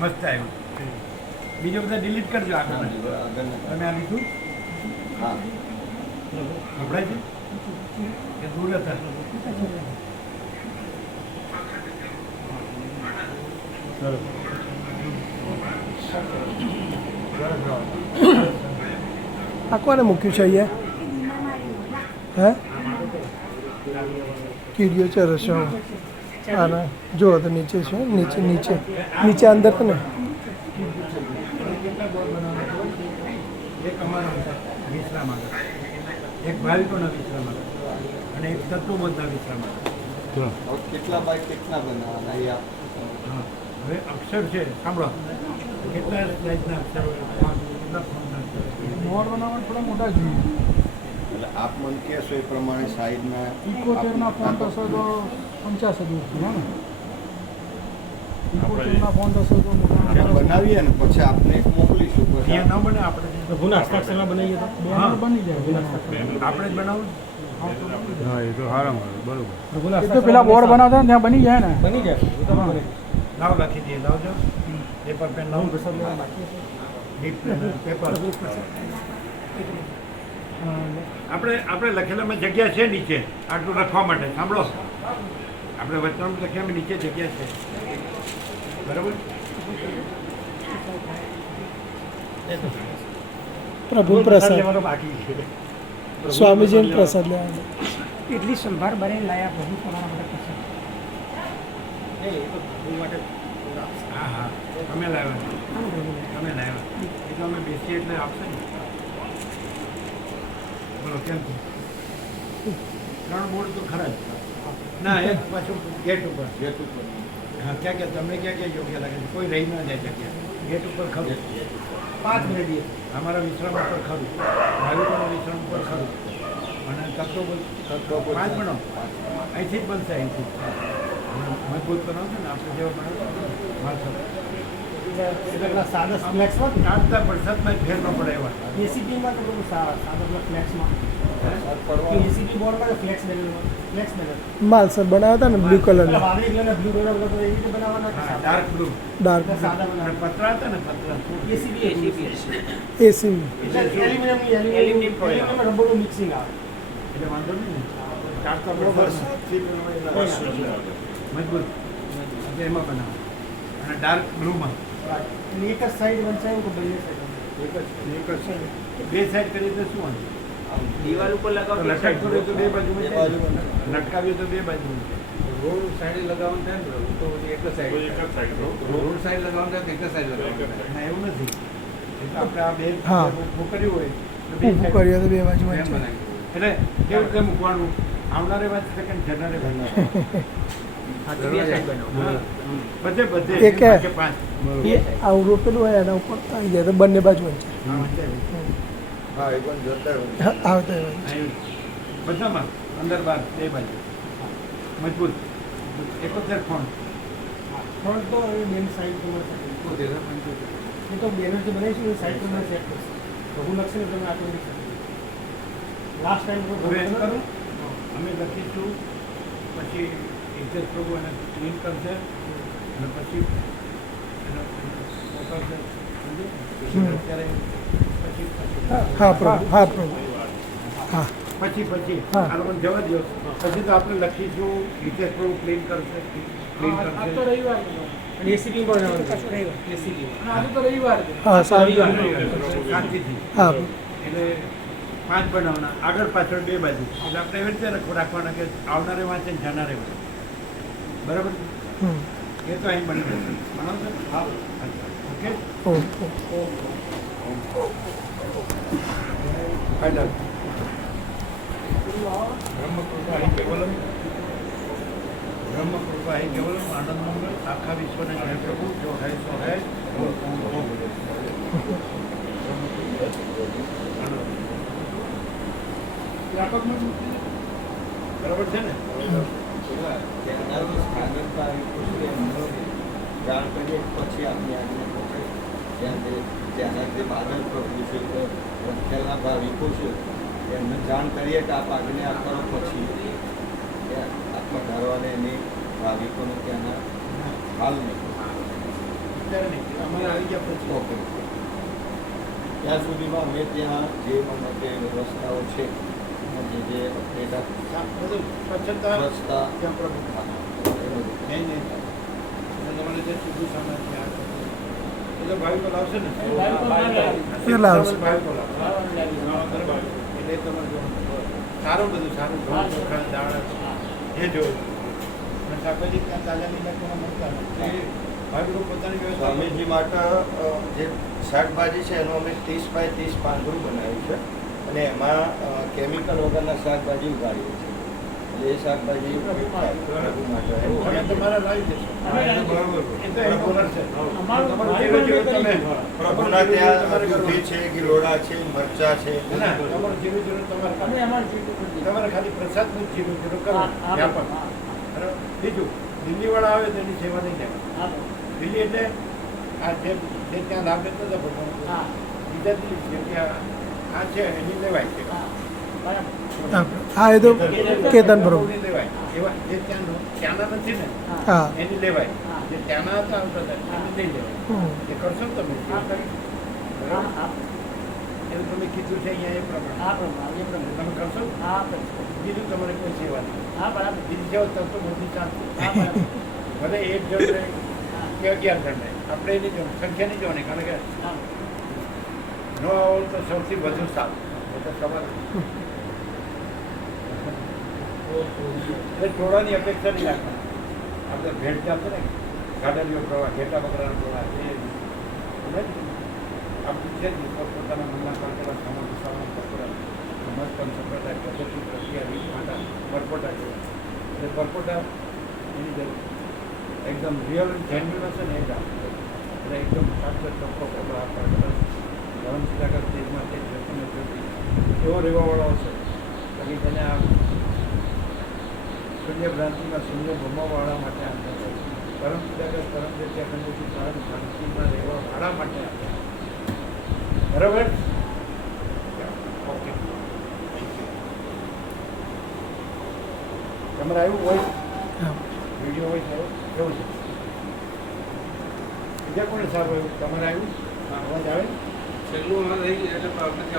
મસ્ત આવ્યું. બીજો બધા ડિલીટ કરજો આગળ. તમે આ લીધું? હા. સંભળાય છે કે દૂર હતા? આ કોને મૂક્યું છે અહીંયા? હે કીડીઓ ચરસો આના જો તો નીચે છે, નીચે નીચે નીચે અંદર તો ને એક અમારા વિશ્રામાં, એક ભાવિકોના વિશ્રામાં અને એક તત્વબોધના વિશ્રામાં. કેટલા બાય કેટલા બનાવવાના એ આપ? હા, હવે અક્ષર છે, સાંભળો, કેટલા સાઈઝના અક્ષરો? બોર્ડ બનાવવા થોડા મોટા જોઈએ. એટલે આપ મને કહેશો એ પ્રમાણે સાઈડના 71 ફોન્ટ હશે તો 50 હે ને? 71 ફોન્ટ હશે તો મોટા બનાવીએ ને પછી આપને એક મોકલીશું. ત્યાં ન બને, આપણે ગુના હસ્તાક્ષરમાં બનાવીએ તો બેનર બની જાય. આપણે જ બનાવું. હા એ તો સારામાં બરોબર. એ તો પેલા બોર્ડ બનાવતા ત્યાં બની જાય ને. બની જાય એ તો બને. લાવ લખી દઈએ, લાવજો પેપર પેન લાવ. પેપર આપણે લખેલામાં જગ્યા છે નીચે આટલું લખવા માટે. સાંભળો, આપણે વચનામૃત લખ્યામાં નીચે જગ્યા છે, બરાબર? પ્રભુ પ્રસાદ લેવાનો બાકી છે. સ્વામીજીને પ્રસાદ લેવાનો. એટલી સંભાળ બને લાયા પ્રભુ તમારા માટે પસંદ. હા હા, તમે લાવ્યા, તમે લાવ્યા. એ તો અમે બેસીએ એટલે આપશે ને. બોલો કેમ છે? 3 બોર્ડ તો ખરા જ. ના, એક પાછું ગેટ ઉપર. હા, ક્યાં તમને ક્યાં યોગ્ય લાગે છે? કોઈ રહી ના જાય જગ્યા. ગેટ ઉપર ખરું. 5 મિનિટ અમારા વિશ્રામ ઉપર ખરું, ભાવિકોના વિશ્રામ ઉપર ખરું. અને તત્વો 5 બનો, અહીંથી જ બનશે. અહીંથી મજબૂત બનાવશે ને આપણે જેવા બનાવશે એટલે સાદા ફ્લેક્સમાં કાઢતા વરસાદમાં ફેર ન પડે એવા. એસીપીમાં તો બધું સાદા ફ્લેક્સમાં એસીપી બોર્ડમાં ફ્લેક્સ ફ્લેક્સ માલસર બનાવ્યા હતા ને બ્લુ કલરના. વાદળી કલર બ્લુ કલર બધું એવી રીતે બનાવવાના. ડાર્ક બ્લુ ડાર્ક સાદા બનાવવાના. પતરા હતા ને પતરા એસીપી એસી એલ્યુમિનિયમ રબરનું મિક્સિંગ આવે એટલે વાંધો નહીં ને. કાઢતા બરોબર મજબૂત એટલે એમાં બનાવો. અને ડાર્ક બ્લુમાં અને એક જ સાઈડ વંચાયું કે બંને સાઈડ? એક જ બે સાઈડ કરીએ તો શું વાંધો? દિવાલ ઉપર તો લટકતો રહે તો બે બાજુ બે બાજુ લટકાવ્યું તો બે બાજુ. રોડ સાઈડ લગાવવાનું થાય ને તો એક જ સાઈડ. રોડ સાઈડ લગાવવાનું થાય એક જ સાઈડ લગાવવાનું ના, એવું નથી. એટલે આપણે આ બે હા. ઊભું કર્યું હોય તો બે ઊભું side કરીએ તો બે બાજુ એમ વચ્ચે. બનાવ્યું. એટલે કેવી રીતે મૂકવાનું? આવનારે વાત છે કે જનારે વાત છે. બધે બધે એ કે? 5 એ આવું રોપેલું હોય એના ઉપર આવી જાય તો બંને બાજુ વચ્ચે હા એ પણ જોતા હોય. આવતા હોય. બધામાં અંદર બહાર બે બાજુ મજબૂત 71 ફોન. ફ્રન્ટ તો એ બેન સાઈડ તમારે એ તો બેનર જે બનાવીશું એ સાઈડ તમારે સેટ કરશે. પ્રભુ લખશે ને તમે આટલું નહીં શકે. લાસ્ટ ટાઈમ હવે એમ કરું, અમે લખીશું, પછી એક્ઝેક્ટ પ્રભુ એને ક્લીન કરશે અને પછી એનો મોકલશે. સમજ્યું? અત્યારે પછી હા પ્રભુ, હા પ્રભુ, હા પછી હા. આ લોકોને જવા દો. પછી તો આપણે લખીશું એક્ઝેક્ટ પ્રભુ ક્લીન કરશે, ક્લીન આ તો કરશે. રવિવાર અને એસીપી પણ એસીપી અને આજે તો રવિવાર છે. હા સારું શાંતિથી. હા એટલે 5 બનાવવાના, આગળ પાછળ બે બાજુ. એટલે આપણે એવી રીતે રાખવાના કે આવનારે વાંચે ને જનારે વાંચે. બરાબર? હમ. એ તો અહીં બની જશે. બનાવશો? હા. Okay, okay final. બ્રહ્મકૃપા હિ કેવલમ, બ્રહ્મકૃપા હિ કેવલમ, આનંદ મંગલ, આખા વિશ્વને જય પ્રભુ, જો હૈ સો હૈ, ઓમ ઓમ ઓમ. બરાબર છે ને? જાણ કરીએ પછી આપની આજ્ઞા પહોંચે ત્યાંના જે બાદલ પ્રભુ છે રખેલના ભાવિકો છે એમને જાણ કરીએ કે આપ આજ્ઞા કરો પછી આત્મા ધારવાને એની ભાવિકોને ત્યાંના હાલ નહીં અત્યારે નહીં અમારે આવી ગયા પછી ઓકે ત્યાં સુધીમાં અમે ત્યાં જે મતલબ કે વ્યવસ્થાઓ છે જે અપડેટ બધું સ્વચ્છતા સ્વચ્છતા ત્યાં પ્રભુ નહીં નહીં અને તમારે જે સીધું સામાન છે એ તો ભાવિકો લાવશે ને એ લાવશે. ભાવિકો લાવશે એટલે તમારે જોવાનું. સારું બધું સારું ઘઉં ચોખા દાણા જે જોયું અને શાકભાજી ત્યાં તાજા લીલા મળતા નથી. એ ભાવિકો પોતાની વ્યવસ્થા સ્વામીજી માટે જે શાકભાજી છે એનું અમે 30 બાય 30 પાંદડું બનાવ્યું છે અને એમાં કેમિકલ વગરના શાકભાજી ઉગાડીએ છીએ એટલે એ શાકભાજી પ્રભુ માટે અને તમારે લાવી દેશો બરોબર. એ તો એનો ઓનર છે અમારું તમારે જેવું જેવું તમે પ્રભુના ત્યાં દૂધી છે ગિલોડા છે મરચા છે ના, તમારે જેવું જેવું તમારે અમે અમારે જેટલું કરી દઈએ. તમારે ખાલી પ્રસાદનું જ જીરું જીરું કરો હા, હા, વ્યાપક હા. બરાબર બીજું દિલ્હીવાળા આવે તો એની સેવા નહીં લેવાની હા, દિલ્હી એટલે આ જે જે ત્યાં લાભ લેતો હતો ભગવાન હા, બીજા દિલ્હી છે કે આ છે એની લેવાય છે હા, બરાબર. હા એ તો કેતન પ્રભુ એની લેવાય એવા જે ત્યાંના નથી ને હા એની લેવાય હા. જે ત્યાંના હતા આવતા હતા એની નહીં લેવાય હમ. એ કરશો ને તમે હા, કરી. હા, બરાબર હા, એવું તમે કીધું છે અહીંયા એ પ્રમાણે હા, પ્રભુ, એ પ્રભુ. તમે કરશો હા, પ્રભુ. બીજું તમારે કોઈ સેવા નહીં હા, બરાબર. બીજી સેવા તરત તો બધી શાંતિ હા, બરાબર. ભલે એક જણ રહે કે 11 જણ રહે આપણે એની જોવાની સંખ્યા નહીં જોવાની કારણ કે હા. ન આવો તો સૌથી વધુ સારું એટલે તમારે એટલે ટોળાની અપેક્ષા નહીં રાખવાની આપણે ભેટ ચાલશે ને ગાડલીઓ પ્રવાહ ઘેટા બકરાનો પ્રવાહ એ આપણું છે જ પોતપોતાના મનના કાંતેલા સામાન વિસ્તારમાં પરપોટા મત પણ સંપ્રદાય પદ્ધતિ પ્રક્રિયા રીત માટે પરપોટા છે એટલે પરપોટા એની જરૂર એકદમ રિયલ એન્ડ જેન્યુઅન હશે ને એ જ આપશે એટલે એકદમ સાચો ચોખ્ખો ફોટો આપવા ધર્મ સુધાકર દેશમાં તે જતું એવો રહેવાવાળો હશે પછી તેને આ શૂન્ય ભ્રાંતિમાં શૂન્ય ભમવાવાળા માટે આપે છે પરમ સુધાકર પરમ જગ્યા ખંડથી પરમ શાંતિમાં રહેવાવાળા માટે આપે બરાબર ઓકે તમારે આવ્યું હોય હા. વિડીયો હોય સારો કેવું છે બીજા કોને સારું આવ્યું તમારે આવ્યું અવાજ આવે છેલ્લું હમણાં રહી ગયા એટલે આપણે